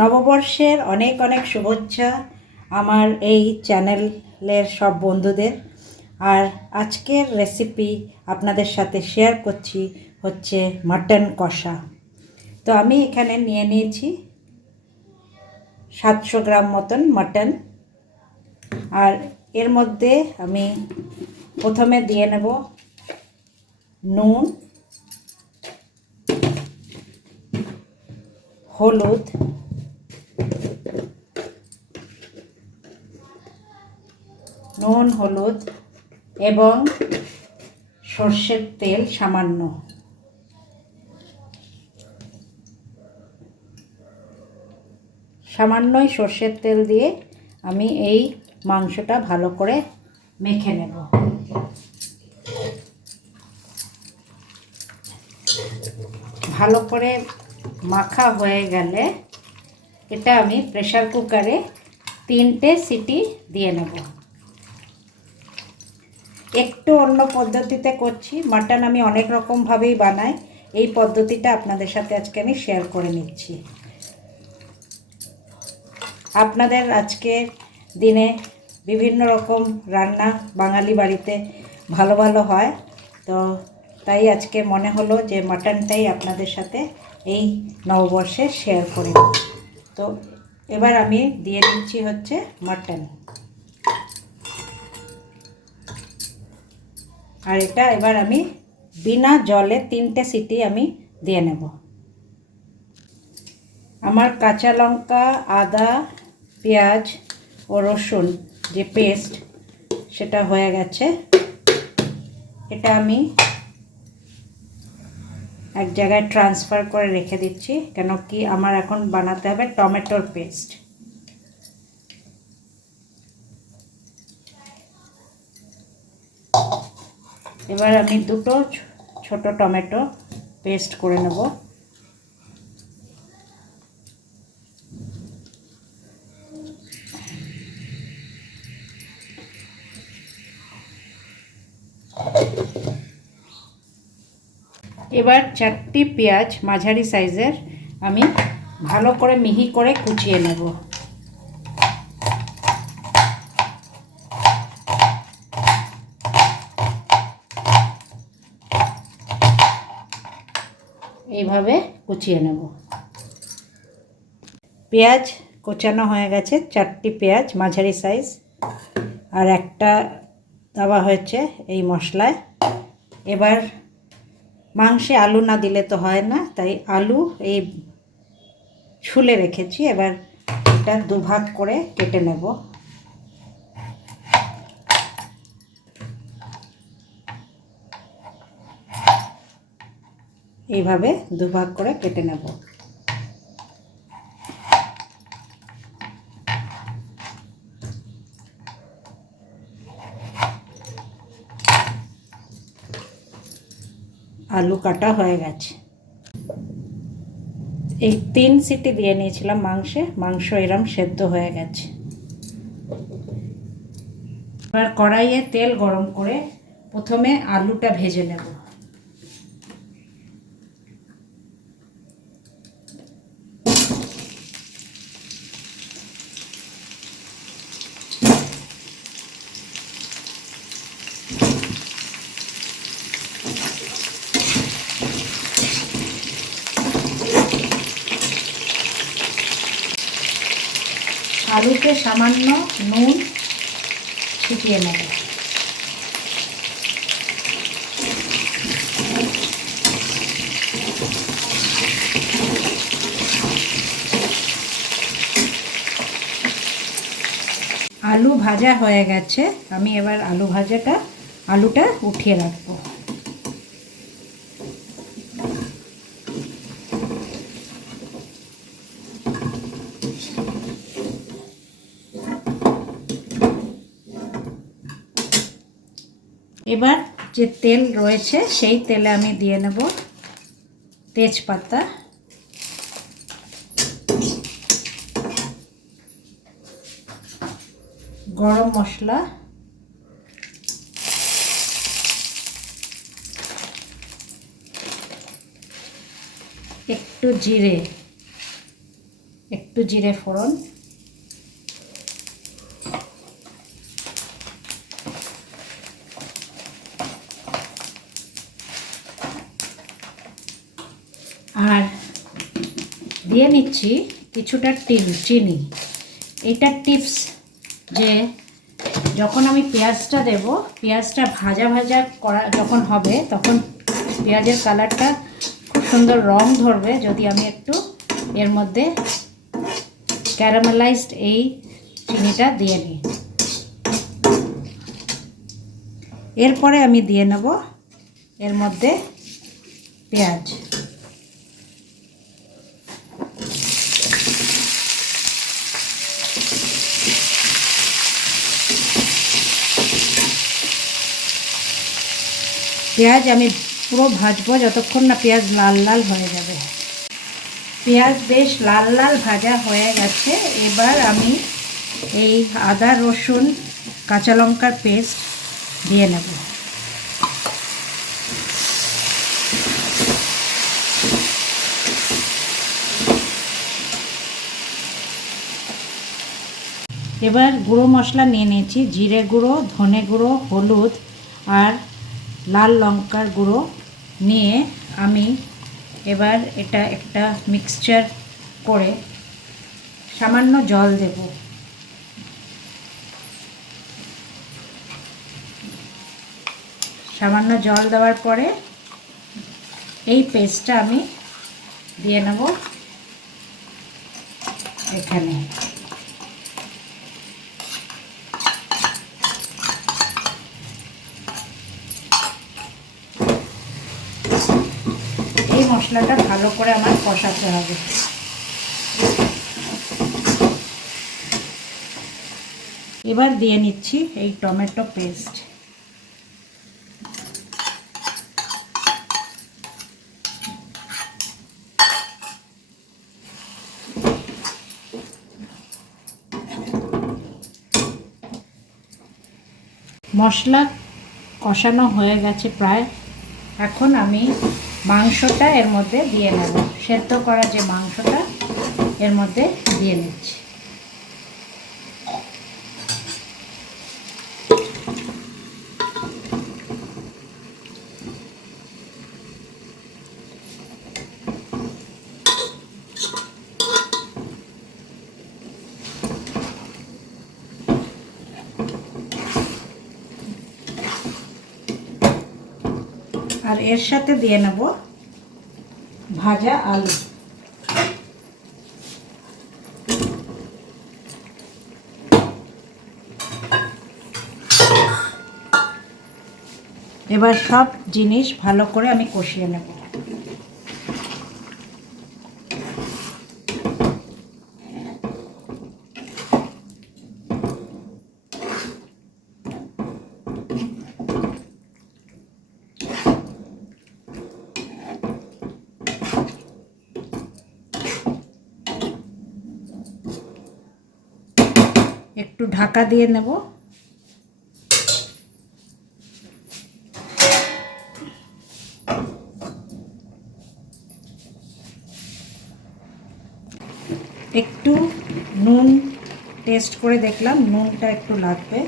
নববর্ষের অনেক অনেক শুভেচ্ছা আমার এই চ্যানেলের সব বন্ধুদের। আর আজকের রেসিপি আপনাদের সাথে শেয়ার করছি হচ্ছে মাটন কষা। তো আমি এখানে নিয়ে নিয়েছি 700 গ্রাম মতন মাটন। আর এর মধ্যে আমি প্রথমে দিয়ে নেব নুন, হলুদ, এবং সর্ষের তেল সামান্যই সর্ষের তেল দিয়ে আমি এই মাংসটা ভালো করে মেখে নেব। ভালো করে মাখা হয়ে গেলে এটা আমি প্রেসার কুকারে 3টে সিটি দিয়ে নেব। একটু অন্য পদ্ধতিতে করছি, মাটন আমি অনেক রকমভাবেই বানাই, এই পদ্ধতিটা আপনাদের সাথে আজকে আমি শেয়ার করে নিচ্ছি। আপনাদের আজকের দিনে বিভিন্ন রকম রান্না বাঙালি বাড়িতে ভালো ভালো হয়, তো তাই আজকে মনে হলো যে মাটনটাই আপনাদের সাথে এই নববর্ষে শেয়ার করি। তো এবার আমি দিয়ে দিচ্ছি হচ্ছে মাটন, আর এটা এবার আমি বিনা জলে 3টে সিটি আমি দিয়ে নেব। আমার কাঁচা লঙ্কা, আদা, পেঁয়াজ ও রসুন যে পেস্ট সেটা হয়ে গেছে। এটা আমি এক জায়গায় ট্রান্সফার করে রেখে দিচ্ছি, কেন কি আমার এখন বানাতে হবে টমেটোর পেস্ট। এবার আমি 2টো ছোট টমেটো পেস্ট করে নেব। এবার 4টি পেঁয়াজ মাঝারি সাইজের আমি ভালো করে মিহি করে কুচিয়ে নেব। এইভাবে কুচিয়ে নেব। পেঁয়াজ কোচানো হয়ে গেছে, 4টি পেঁয়াজ মাঝারি সাইজ, আর একটা দেওয়া হয়েছে এই মশলায়। এবার মাংসে আলু না দিলে তো হয় না, তাই আলু এই ছুলে রেখেছি। এবার এটা 2 ভাগ করে কেটে নেব। এইভাবে 2 ভাগ করে কেটে নেব। আলু কাটা হয়ে গেছে। এই 3 সিটি দিয়ে নিয়েছিলাম মাংস এরম সেদ্ধ হয়ে গেছে। এবার কড়াইয়ে তেল গরম করে প্রথমে আলুটা ভেজে নেব। আলুতে সামান্য নুন ছিটিয়ে নেব। আলু ভাজা হয়ে গেছে, আমি এবার আলুটা উঠিয়ে রাখবো। এবার যে তেল রয়েছে সেই তেলে আমি দিয়ে নেব তেজপাতা, গরম মশলা, একটু জিরে, একটু জিরে ফোড়ন, আর দিয়ে নিচ্ছি কিছুটা চিনি। এইটার টিপস যে যখন আমি পেঁয়াজটা দেব, পেঁয়াজটা ভাজা ভাজা করা যখন হবে তখন পেঁয়াজের কালারটা খুব সুন্দর রং ধরবে যদি আমি একটু এর মধ্যে ক্যারামেলাইজড এই চিনিটা দিয়ে নিই। এরপরে আমি দিয়ে নেব এর মধ্যে পেঁয়াজ। পেঁয়াজ আমি পুরো ভাজবো যতক্ষণ না পেঁয়াজ লাল লাল হয়ে যাবে। পেঁয়াজ বেশ লাল লাল ভাজা হয়ে গেছে। এবার আমি এই আদা রসুন কাঁচা লঙ্কার পেস্ট দিয়ে নেব। এবার গুঁড়ো মশলা নিয়ে নিয়েছি, জিরে গুঁড়ো, ধনে গুঁড়ো, হলুদ আর লাল লঙ্কার গুঁড়ো নিয়ে আমি এবার এটা একটা মিক্সচার করে সামান্য জল দেব। সামান্য জল দেওয়ার পরে এই পেস্টটা আমি দিয়ে নেব এখানে। এই মশলাটা ভালো করে আমার কষাতে হবে। এবার দিয়ে নিচ্ছি এই টমেটো পেস্ট। মশলা কষানো হয়ে গেছে প্রায়। এখন আমি মাংসটা এর মধ্যে দিয়ে নেব। সেদ্ধ করা যে মাংসটা এর মধ্যে দিয়ে নিচ্ছি। আর এর সাথে দিয়ে নেব ভাজা আলু। এবার সব জিনিস ভালো করে আমি কষিয়ে নেব। একটু ঢাকা দিয়ে নেব। একটু নুন টেস্ট করে দেখলাম, নুনটা একটু লাগবে,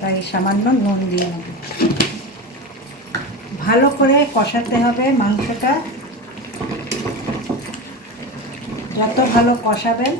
তাই সামান্য নুন দিয়ে নেব। ভালো করে কষাতে হবে মাংসটা। যত ভালো কষাবেন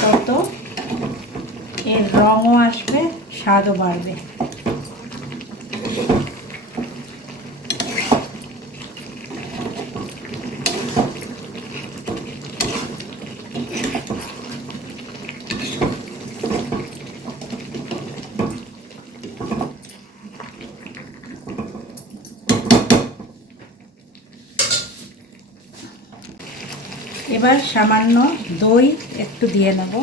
তত এর রঙও আসবে, স্বাদও বাড়বে। এবার সামান্য দই একটু দিয়ে নেব।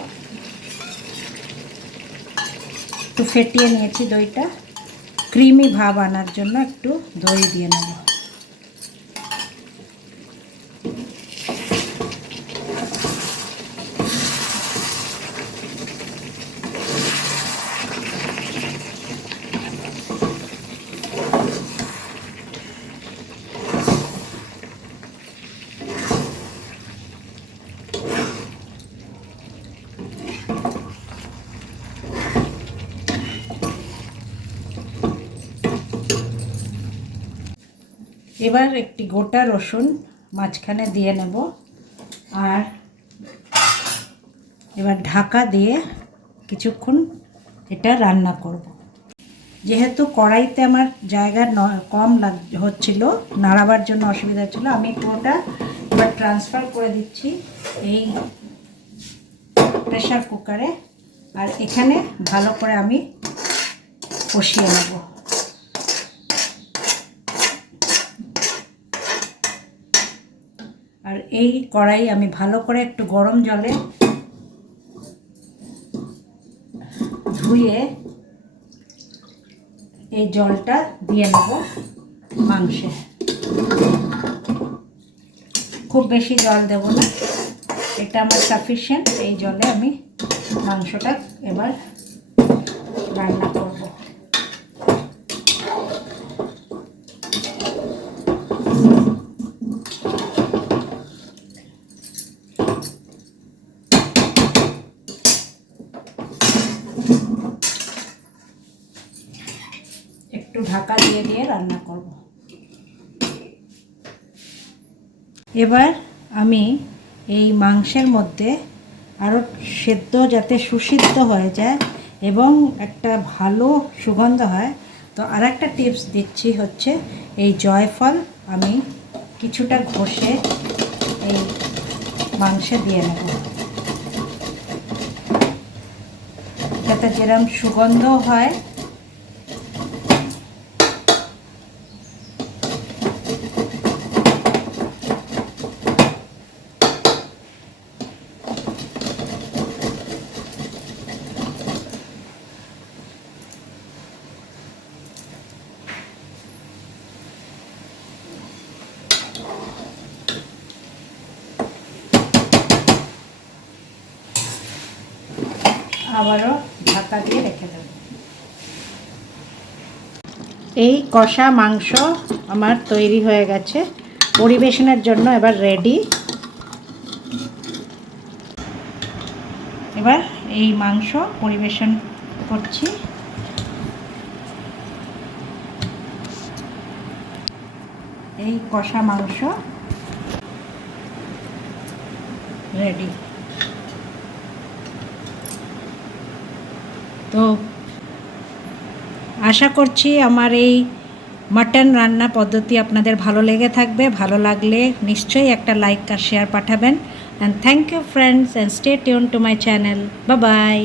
একটু ফেটিয়ে নিয়েছি দইটা, ক্রিমি ভাব আনার জন্য একটু দই দিয়ে নেব। এবার একটি গোটা রসুন মাঝখানে দিয়ে নেব, আর এবার ঢাকা দিয়ে কিছুক্ষণ এটা রান্না করব। যেহেতু কড়াইতে আমার জায়গা কম হচ্ছিল, নাড়াবার জন্য অসুবিধা হচ্ছিল, আমি পুরোটা এবার ট্রান্সফার করে দিচ্ছি এই প্রেসার কুকারে। আর এখানে ভালো করে আমি কষিয়ে নেব। আর এই কড়াই আমি ভালো করে একটু গরম জলে ধুয়ে এই জলটা দিয়ে নেব মাংসে। খুব বেশি জল দেব না, এটা আমার সাফিসিয়েন্ট। এই জলে আমি মাংসটা এবার রান্না করব। একটু ঢাকা দিয়ে দিয়ে রান্না করব। এবার আমি এই মাংসের মধ্যে আরও সেদ্ধ যাতে সুসিদ্ধ হয়ে যায় এবং একটা ভালো সুগন্ধ হয়, তো আর একটা টিপস দিচ্ছি হচ্ছে এই জয়ফল আমি কিছুটা ঘষে এই মাংসে দিয়ে নেব, যাতে যেরকম সুগন্ধ হয়। আবারও ঢাকা দিয়ে রেখে দেব। এই কষা মাংস আমার তৈরি হয়ে গেছে, পরিবেশনের জন্য এবার রেডি। এবার এই মাংস পরিবেশন করছি। এই কষা মাংস রেডি। তো আশা করছি আমার এই মাটন রান্না পদ্ধতি আপনাদের ভালো লেগে থাকবে। ভালো লাগলে নিশ্চয়ই একটা লাইক আর শেয়ার পাঠাবেন। And thank you friends, and stay tune to my channel. Bye by.